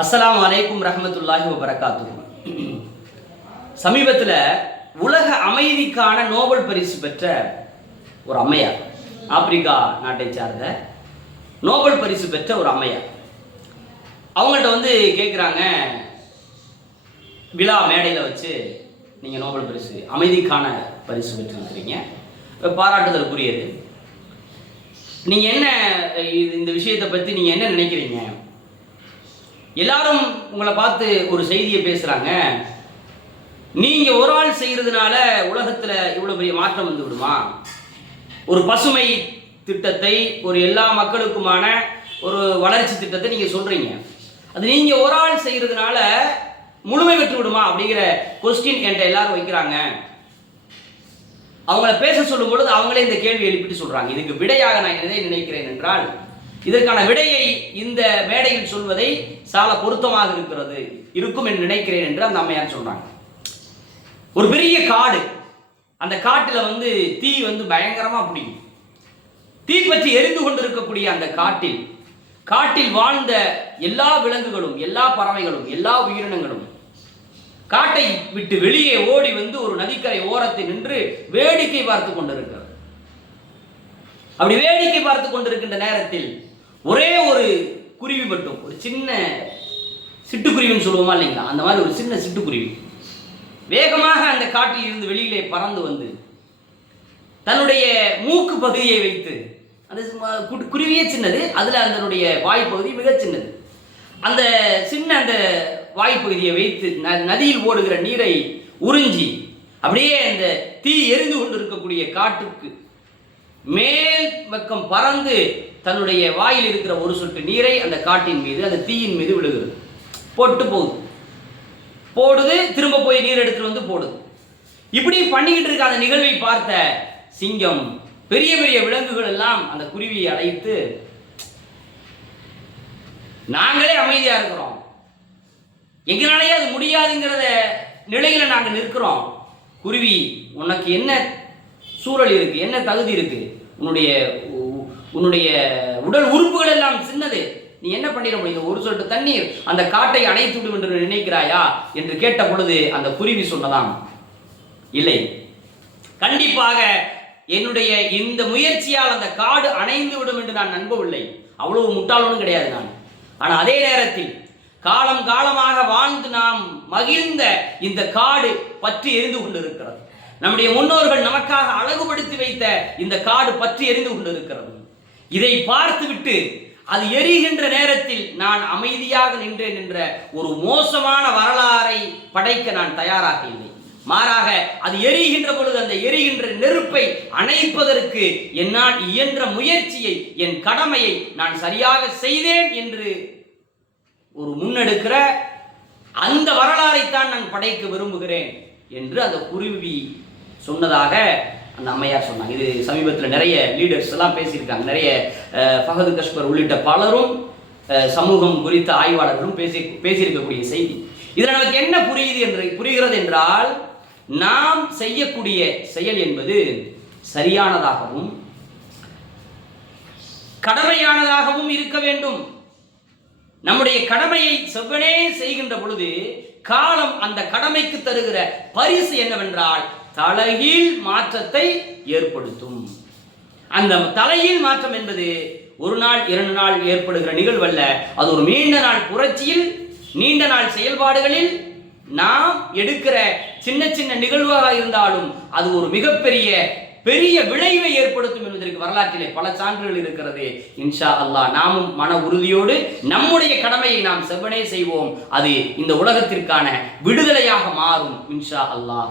அஸ்ஸலாமு அலைக்கும் ரஹ்மத்துல்லாஹி வபரகாத்துஹு. சமீபத்தில் உலக அமைதிக்கான நோபல் பரிசு பெற்ற ஒரு அம்மையார், ஆப்பிரிக்கா நாட்டை சார்ந்த நோபல் பரிசு பெற்ற ஒரு அம்மையார், அவங்கள்ட்ட கேட்குறாங்க, விழா மேடையில் வச்சு நீங்கள் நோபல் பரிசு அமைதிக்கான பரிசு பெற்றிருக்கிறீங்க, பாராட்டுதலுக்குரியது. நீங்கள் என்ன இந்த விஷயத்தை பற்றி நீங்கள் என்ன நினைக்கிறீங்க? எல்லாரும் உங்களை பார்த்து ஒரு செய்தியை பேசுகிறாங்க, நீங்கள் ஒரு ஆள் செய்கிறதுனால உலகத்தில் இவ்வளோ பெரிய மாற்றம் வந்து விடுமா? ஒரு பசுமை திட்டத்தை, ஒரு எல்லா மக்களுக்குமான ஒரு வளர்ச்சி திட்டத்தை நீங்கள் சொல்கிறீங்க, அது நீங்கள் ஒரு ஆள் செய்கிறதுனால முழுமை பெற்று விடுமா அப்படிங்கிற கொஸ்டின் என்கிட்ட எல்லாரும் வைக்கிறாங்க. அவங்கள பேச சொல்லும் பொழுது அவங்களே இந்த கேள்வி எழுப்பிட்டு சொல்கிறாங்க. இதுக்கு விடையாக நான் எதை நினைக்கிறேன் என்றால், இதற்கான விடையை இந்த மேடையில் சொல்வதை சால பொருத்தமாக இருக்கும் என்று நினைக்கிறேன் என்று அந்த அம்மையார் சொல்றாங்க. ஒரு பெரிய காடு, அந்த காட்டில் தீ பயங்கரமா பிடிக்கும். தீ பற்றி எரிந்து கொண்டிருக்கக்கூடிய அந்த காட்டில் வாழ்ந்த எல்லா விலங்குகளும், எல்லா பறவைகளும், எல்லா உயிரினங்களும் காட்டை விட்டு வெளியே ஓடி ஒரு நதிக்கரை ஓரத்தில் நின்று வேடிக்கை பார்த்து கொண்டிருக்கிறது. அப்படி வேடிக்கை பார்த்து கொண்டிருக்கின்ற நேரத்தில் ஒரே ஒரு குருவி மட்டும், ஒரு சின்ன சிட்டுக்குருவின்னு சொல்லுவோமா இல்லைங்களா, அந்த மாதிரி ஒரு சின்ன சிட்டுக்குருவி வேகமாக அந்த காட்டில் இருந்து வெளியிலே பறந்து தன்னுடைய மூக்கு பகுதியை வைத்து, அந்த குருவியே சின்னது, அதில் அதனுடைய வாய்ப்பகுதி மிக சின்னது, அந்த சின்ன அந்த வாய்ப்பகுதியை வைத்து நதியில் ஓடுகிற நீரை உறிஞ்சி அப்படியே அந்த தீ எரிந்து கொண்டிருக்கக்கூடிய காட்டுக்கு மேல் பக்கம் பறந்து தன்னுடைய வாயில் இருக்கிற ஒரு சொட்டு நீரை அந்த காட்டின் மீது, அந்த தீயின் மீது விழுகிறது. போடுது, திரும்ப போய் நீர் எடுத்துட்டு போடுது. இப்படி பண்ணிக்கிட்டு இருக்க அந்த நிகழ்வை பார்த்த சிங்கம், பெரிய பெரிய விலங்குகள் எல்லாம் அந்த குருவியை அழைத்து, நாங்களே அமைதியா இருக்கிறோம், எங்களாலேயே அது முடியாதுங்கிறத நிலையில நாங்கள் நிற்கிறோம், குருவி உனக்கு என்ன சூழல் இருக்கு, என்ன தகுதி இருக்கு, உன்னுடைய உடல் உறுப்புகள் எல்லாம் சின்னது, நீ என்ன பண்ணிட முடியும், ஒரு சொட்டு தண்ணீர் அந்த காட்டை அணைத்து விடும் என்று நினைக்கிறாயா என்று கேட்ட பொழுது அந்த குருவி சொன்னதாம், இல்லை, கண்டிப்பாக என்னுடைய இந்த முயற்சியால் அந்த காடு அணைந்து விடும் என்று நான் நம்பவில்லை, அவ்வளவு முட்டாளனும் கிடையாது நான். ஆனால் அதே நேரத்தில் காலம் காலமாக வாழ்ந்து நாம் மகிழ்ந்த இந்த காடு பற்றி எரிந்து கொண்டிருக்கிறது. நம்முடைய முன்னோர்கள் நமக்காக அழகுபடுத்தி வைத்த இந்த காடு பற்றி எரிந்து கொண்டிருக்கிறது. இதை பார்த்துவிட்டு அது எரிகின்ற நேரத்தில் நான் அமைதியாக நின்றேன் என்ற ஒரு மோசமான வரலாறை படைக்க நான் தயாராக இல்லை. மாறாக அது எரிகின்ற பொழுது அந்த எரிகின்ற நெருப்பை அணைப்பதற்கு என்னால் இயன்ற முயற்சியை, என் கடமையை நான் சரியாக செய்தேன் என்று ஒரு முன்னெடுக்கிற அந்த வரலாறைத்தான் நான் படைக்க விரும்புகிறேன் என்று அந்த குருவி சொன்னதாக அந்த அம்மையார் சொன்னாங்க. இது சமீபத்தில் நிறைய லீடர்ஸ் எல்லாம் பேசியிருக்காங்க. நிறைய ஃபஹது கஷ்பர் உள்ளிட்ட பலரும், சமூகம் குறித்த ஆய்வாளர்களும் பேசியிருக்கக்கூடிய செய்தி. இதில் நமக்கு என்ன புரிகிறது என்றால், நாம் செய்யக்கூடிய செயல் என்பது சரியானதாகவும் கடமையானதாகவும் இருக்க வேண்டும். நம்முடைய கடமையை செவ்வனே செய்கின்ற பொழுது காலம் அந்த கடமைக்கு தருகிற பரிசு என்னவென்றால் தலைகீழ் மாற்றத்தை ஏற்படுத்தும். அந்த தலைகீழ் மாற்றம் என்பது ஒரு நாள் 2 நாள் ஏற்படுகிற நிகழ்வல்ல. அது ஒரு நீண்ட நாள் புரட்சியில், நீண்ட நாள் செயல்பாடுகளில் நாம் எடுக்கிற சின்ன சின்ன நிகழ்வாக இருந்தாலும் அது ஒரு மிகப்பெரிய விளைவை ஏற்படுத்தும் என்பதற்கு வரலாற்றிலே பல சான்றுகள் இருக்கிறது. இன்ஷா அல்லாஹ் நாமும் மன உறுதியோடு நம்முடைய கடமையை நாம் செவ்வனே செய்வோம். அது இந்த உலகத்திற்கான விடுதலையாக மாறும் இன்ஷா அல்லாஹ்.